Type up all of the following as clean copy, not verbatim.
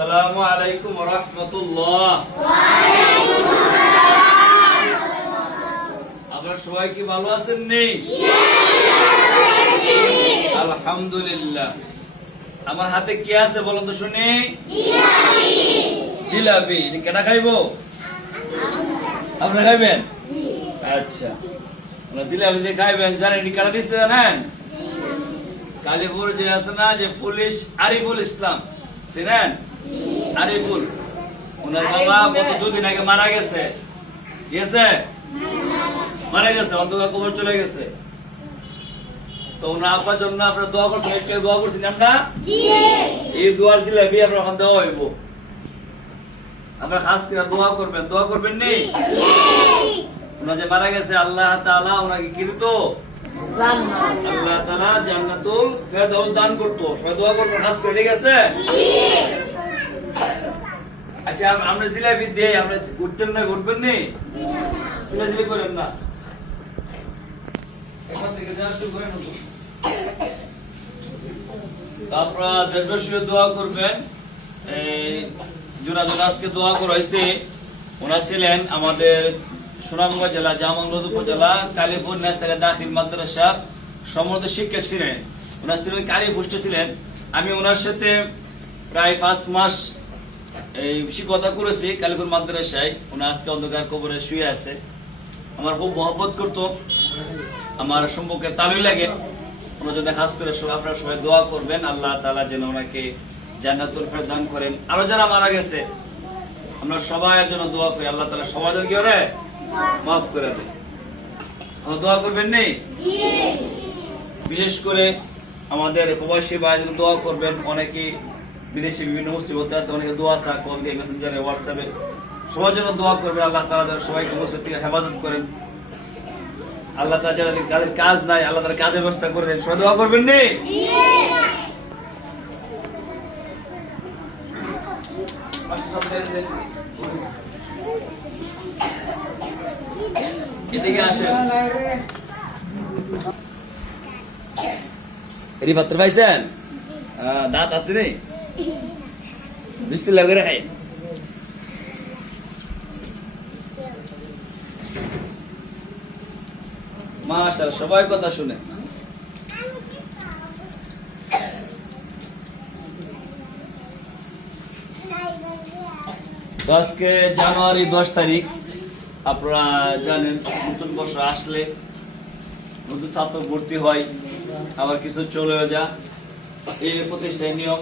আসসালামু আলাইকুম ওয়া রাহমাতুল্লাহ। আপনারা সবাই কি ভালো আছেন নি? আলহামদুলিল্লাহ। আমার হাতে কি আছে বলুন তো শুনি? জিলাপি। এটা কেনা খাইবো? আপনারা খাইবেন? আচ্ছা, জিলাপি যে খাইবেন জানেন এটি কারা দিচ্ছে জানেন? কালীপুর যে আছে না, যে পুলিশ আরিফুল ইসলাম, চিনেন? আরিফুল, ওনার বাবা গত দুদিন আগে মারা গেছে। মারা গেছে, অন্ধকার কবর চলে গেছে। তো ওনার আপার জন্য আপনারা দোয়া করছেন, একটু দোয়া করছেন আমরা? এই দোয়ার জিলাপি আপনার ওখান দেওয়া হইব। আমরা খাস করে দোয়া করবেন নি? ওনার যে মারা গেছে আল্লাহ তাআলা ওনাকে কি দিত? আল্লাহ তাআলা জান্নাতুল ফেরদাউস দান করতো। সবাই দোয়া করবেন খাস করে, ঠিক আছে? আচ্ছা, আমরা জিলাপি দেই, আমরা উঠতেন না, ঘুরবেন নি? জিলাপি করেন না, এখন থেকে দেওয়া শুরু করেন। আপনারা দীর্ঘস্বরে দোয়া করবেন। আজকে দোয়া করা হয়েছে। ওনারা ছিলেন আমাদের সুনামগঞ্জ জেলা জামালগঞ্জ উপজেলা কালীপুর নেসারে দাখিল মাদ্রাসার সম্মানিত শিক্ষক ছিলেন। ওনারা ছিলেন কালীপুষ্টে ছিলেন। আমি ওনার সাথে প্রায় 5 মাস এই শিক্ষকতা করেছি কালীপুর মাদ্রাসায়। ওনার আজকে অন্ধকার কবরে শুয়ে আছে। আমার খুব মহব্বত করতো, আমার সম্পর্কে তালুই লাগে। ওনার জন্য খাস করে আপনারা সবাই দোয়া করবেন, আল্লাহ তাআলা যেন ওনাকে জান্নাতুল ফেরদাউস দান করেন। আরো যারা মারা গেছে আমরা সবার জন্য দোয়া করি, আল্লাহ তাআলা সবার জন্য কি করে মাফ করে দেন। দোয়া করবেন নি? বিশেষ করে আমাদের প্রবাসী ভাইদের দোয়া করবেন। অনেকে বিদেশে বিভিন্ন মুসিবতে আছে, অনেকে দোয়া চা কল দিয়ে, মেসেঞ্জারে, হোয়াটসঅ্যাপে সবার জন্য দোয়া করবেন। আল্লাহ তাআলা যেন সবাইকে মুসিবত থেকে হেফাজত করেন। আল্লাহ তাআলা যাদের কাজ নাই আল্লাহ তাআলা কাজের ব্যবস্থা করে দেন। সবাই দোয়া করবেন নি? এদিকে আসেন। এরি পাত্র পাইছেন? দাঁত আছে নি? বিসমিল্লাহ করে খাই। মাশাআল্লাহ, সবাই কথা শুনে। আজকে জানুয়ারি 10 তারিখ। আপনারা জানেন নতুন বছর আসলে নতুন ছাত্র ভর্তি হয়, আবার কিছু চলেও যা। এই প্রতিষ্ঠানের নিয়ম,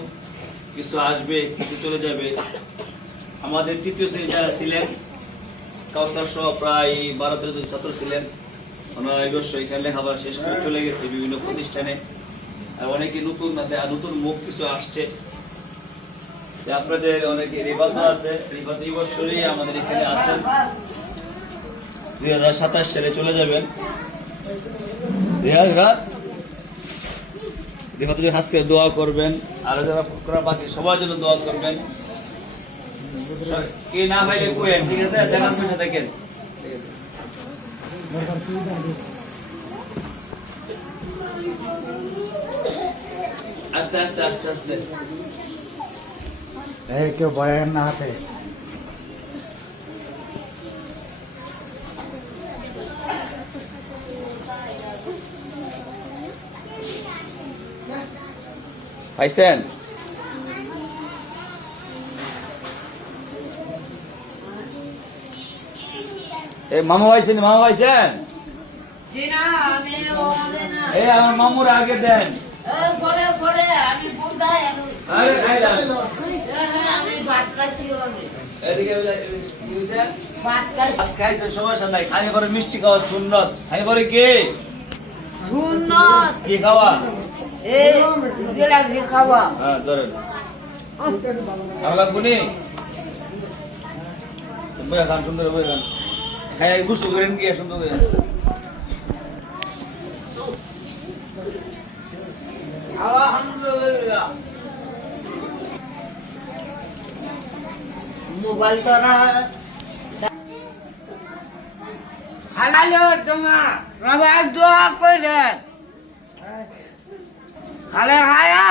কিছু আসবে কিছু চলে যাবে। আমাদের তৃতীয় শ্রেণী যারা ছিলেন কাউসার সহ প্রায় 12-13 জন ছাত্র ছিলেন। ওনারা এই বছর এখানে লেখাপড়া শেষ করে চলে গেছে বিভিন্ন প্রতিষ্ঠানে। আর অনেকে নতুন মুখ কিছু আসছে। আপনাদের অনেকে রিফাত আছে, রিফাত এই বছরই আমাদের এখানে আছেন। 2027 সালে চলে যাবেন। রিফাত খাস করে দোয়া করবেন, আর যারা করা বাকি সবার জন্য দোয়া করবেন। কি না ভাইলে কোয়েন, ঠিক আছে? জানার বসে থাকেন। আস্তে আস্তে আস্তে আস্তে কেউ বয়ান না হাতে। পাইছেন? মামা পাইছেন? মামা পাইছেন? আমার মামুর আগে দেন। মিষ্টি খাওয়া সুন্নত। কি কি খাওয়া? হ্যাঁ, ধরেন খান সুন্দর বই খান। খাই গুছু করেন কি সুন্দর করে। মোবাইল তোরা হালালো তোমার সবাই দোয়া করে খালে খায়া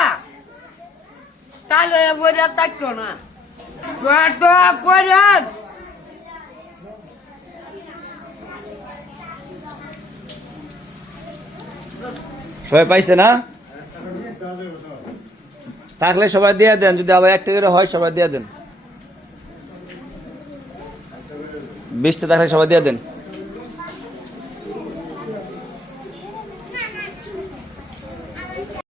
তাহলে বোঝা থাকতো না। দোয়া করেন। সবাই পাইছে না? থাকলে সবাই দিয়ে দেন, যদি আবার একটা করে হয় সবাই দিয়ে দেন, 20টা থাকলে সবাই দিয়ে দেন।